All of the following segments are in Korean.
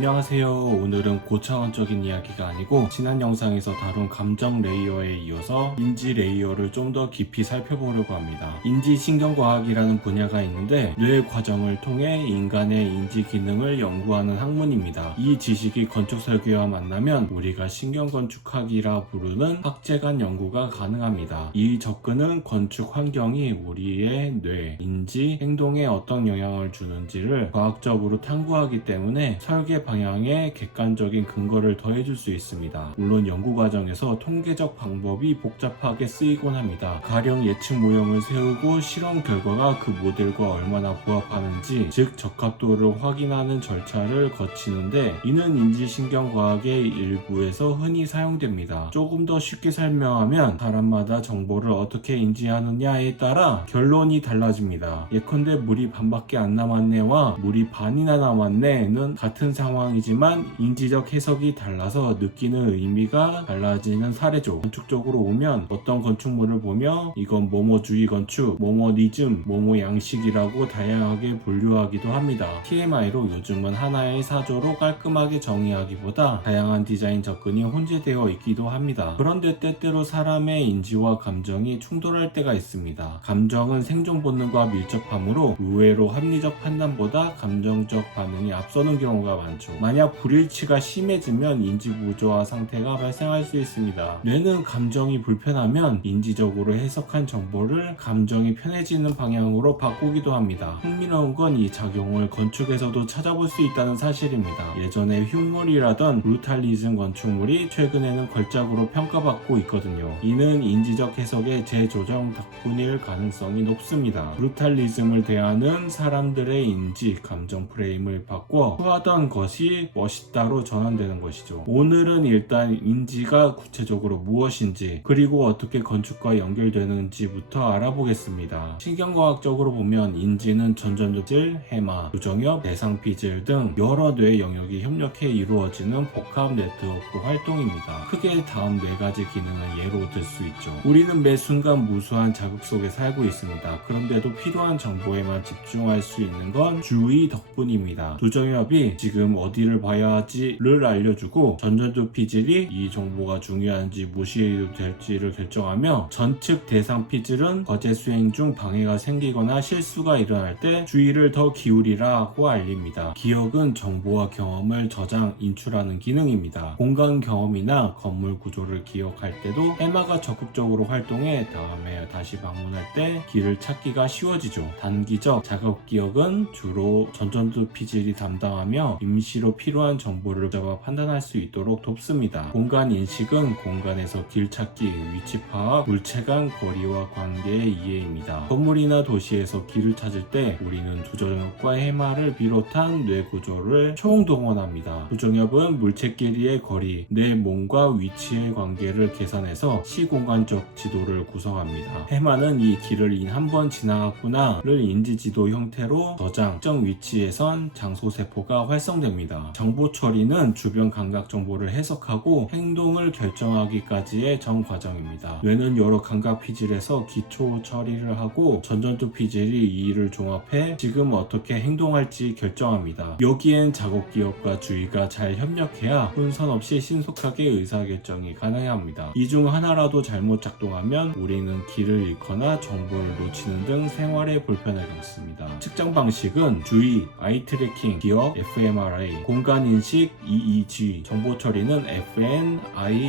안녕하세요. 오늘은 고차원적인 이야기가 아니고 지난 영상에서 다룬 감정 레이어에 이어서 인지 레이어를 좀 더 깊이 살펴보려고 합니다. 인지신경과학이라는 분야가 있는데 뇌 과정을 통해 인간의 인지 기능을 연구하는 학문입니다. 이 지식이 건축 설계와 만나면 우리가 신경건축학이라 부르는 학제 간 연구가 가능합니다. 이 접근은 건축 환경이 우리의 뇌, 인지, 행동에 어떤 영향을 주는지를 과학적으로 탐구하기 때문에 설계 방향에 객관적인 근거를 더해줄 수 있습니다. 물론 연구 과정에서 통계적 방법이 복잡하게 쓰이곤 합니다. 가령 예측 모형을 세우고 실험 결과가 그 모델과 얼마나 부합하는지, 즉 적합도를 확인하는 절차를 거치는데 이는 인지신경과학의 일부에서 흔히 사용됩니다. 조금 더 쉽게 설명하면 사람마다 정보를 어떻게 인지하느냐에 따라 결론이 달라집니다. 예컨대 물이 반밖에 안 남았네와 물이 반이나 남았네는 같은 상황이지만 인지적 해석이 달라서 느끼는 의미가 달라지는 사례죠. 건축적으로 오면 어떤 건축물을 보며 이건 뭐뭐주의 건축, 뭐뭐니즘, 뭐뭐 양식이라고 다양하게 분류하기도 합니다. TMI로 요즘은 하나의 사조로 깔끔하게 정의하기보다 다양한 디자인 접근이 혼재되어 있기도 합니다. 그런데 때때로 사람의 인지와 감정이 충돌할 때가 있습니다. 감정은 생존 본능과 밀접하므로 의외로 합리적 판단보다 감정적 반응이 앞서는 경우가 많죠. 만약 불일치가 심해지면 인지 부조화 상태가 발생할 수 있습니다. 뇌는 감정이 불편하면 인지적으로 해석한 정보를 감정이 편해지는 방향으로 바꾸기도 합니다. 흥미로운 건 이 작용을 건축에서도 찾아볼 수 있다는 사실입니다. 예전에 흉물이라던 브루탈리즘 건축물이 최근에는 걸작으로 평가받고 있거든요. 이는 인지적 해석의 재조정 덕분일 가능성이 높습니다. 브루탈리즘을 대하는 사람들의 인지, 감정 프레임을 바꿔 후하던 것이 멋있다로 전환되는 것이죠. 오늘은 일단 인지가 구체적으로 무엇인지, 그리고 어떻게 건축과 연결되는지부터 알아보겠습니다. 신경과학적으로 보면 인지는 전전두질, 해마, 부정엽, 대상피질 등 여러 뇌 영역이 협력해 이루어지는 복합 네트워크 활동입니다. 크게 다음 4가지 기능을 예로 들 수 있죠. 우리는 매 순간 무수한 자극 속에 살고 있습니다. 그런데도 필요한 정보에만 집중할 수 있는 건 주의 덕분입니다. 부정엽이 지금 어디를 봐야 하지를 알려주고, 전전두 피질이 이 정보가 중요한지 무시해도 될지를 결정하며, 전측 대상 피질은 과제 수행 중 방해가 생기거나 실수가 일어날 때 주의를 더 기울이라고 알립니다. 기억은 정보와 경험을 저장, 인출하는 기능입니다. 공간 경험이나 건물 구조를 기억할 때도 해마가 적극적으로 활동해 다음에 다시 방문할 때 길을 찾기가 쉬워지죠. 단기적 자극 기억은 주로 전전두 피질이 담당하며 임시로 필요한 정보를 잡아 판단할 수 있도록 돕습니다. 공간 인식은 공간에서 길 찾기, 위치 파악, 물체 간 거리와 관계의 이해입니다. 건물이나 도시에서 길을 찾을 때 우리는 부정엽과 해마를 비롯한 뇌 구조를 총동원합니다. 부정엽은 물체끼리의 거리, 내 몸과 위치의 관계를 계산해서 시공간적 지도를 구성합니다. 해마는 이 길을 한 번 지나갔구나를 인지지도 형태로 저장, 특정 위치에선 장소 세포가 활성됩니다. 정보 처리는 주변 감각 정보를 해석하고 행동을 결정하기까지의 전 과정입니다. 뇌는 여러 감각 피질에서 기초 처리를 하고 전전두 피질이 이 일을 종합해 지금 어떻게 행동할지 결정합니다. 여기엔 작업 기억과 주의가 잘 협력해야 혼선 없이 신속하게 의사결정이 가능합니다. 이 중 하나라도 잘못 작동하면 우리는 길을 잃거나 정보를 놓치는 등 생활에 불편을 겪습니다. 측정 방식은 주의, 아이 트래킹, 기억, fMRI, 공간인식, EEG, 정보 처리는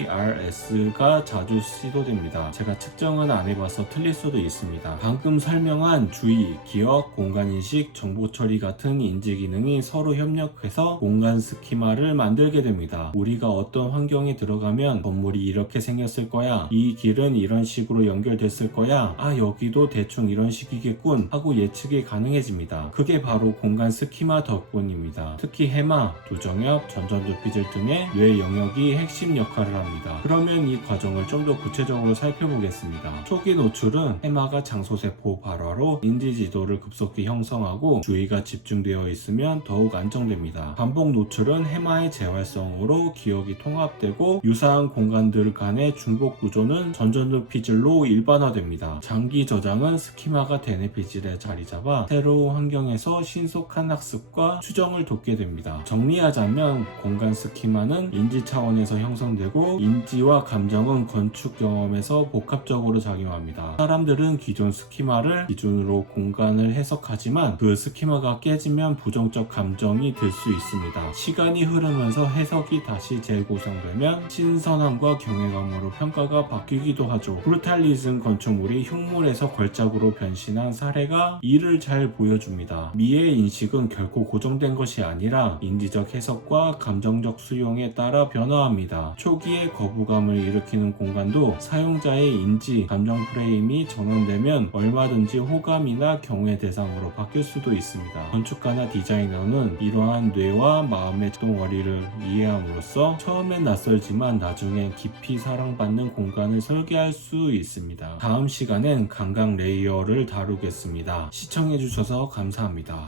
FNIRS가 자주 시도됩니다. 제가 측정은 안 해봐서 틀릴 수도 있습니다. 방금 설명한 주의, 기억, 공간인식, 정보 처리 같은 인지 기능이 서로 협력해서 공간 스키마를 만들게 됩니다. 우리가 어떤 환경에 들어가면 건물이 이렇게 생겼을 거야, 이 길은 이런 식으로 연결됐을 거야, 아 여기도 대충 이런 식이겠군 하고 예측이 가능해집니다. 그게 바로 공간 스키마 덕분입니다. 특히 해마, 부정엽, 전전두 피질 등의 뇌 영역이 핵심 역할을 합니다. 그러면 이 과정을 좀 더 구체적으로 살펴보겠습니다. 초기 노출은 해마가 장소세포 발화로 인지지도를 급속히 형성하고 주의가 집중되어 있으면 더욱 안정됩니다. 반복 노출은 해마의 재활성으로 기억이 통합되고 유사한 공간들 간의 중복 구조는 전전두 피질로 일반화됩니다. 장기 저장은 스키마가 대뇌 피질에 자리 잡아 새로운 환경에서 신속한 학습과 추정을 돕게 됩니다. 정리하자면 공간 스키마는 인지 차원에서 형성되고 인지와 감정은 건축 경험에서 복합적으로 작용합니다. 사람들은 기존 스키마를 기준으로 공간을 해석하지만 그 스키마가 깨지면 부정적 감정이 들 수 있습니다. 시간이 흐르면서 해석이 다시 재구성되면 신선함과 경외감으로 평가가 바뀌기도 하죠. 브루탈리즘 건축물이 흉물에서 걸작으로 변신한 사례가 이를 잘 보여줍니다. 미의 인식은 결코 고정된 것이 아니라 인지적 해석과 감정적 수용에 따라 변화합니다. 초기에 거부감을 일으키는 공간도 사용자의 인지, 감정 프레임이 전환되면 얼마든지 호감이나 경외 대상으로 바뀔 수도 있습니다. 건축가나 디자이너는 이러한 뇌와 마음의 덩어리를 이해함으로써 처음엔 낯설지만 나중엔 깊이 사랑받는 공간을 설계할 수 있습니다. 다음 시간엔 감각 레이어를 다루겠습니다. 시청해주셔서 감사합니다.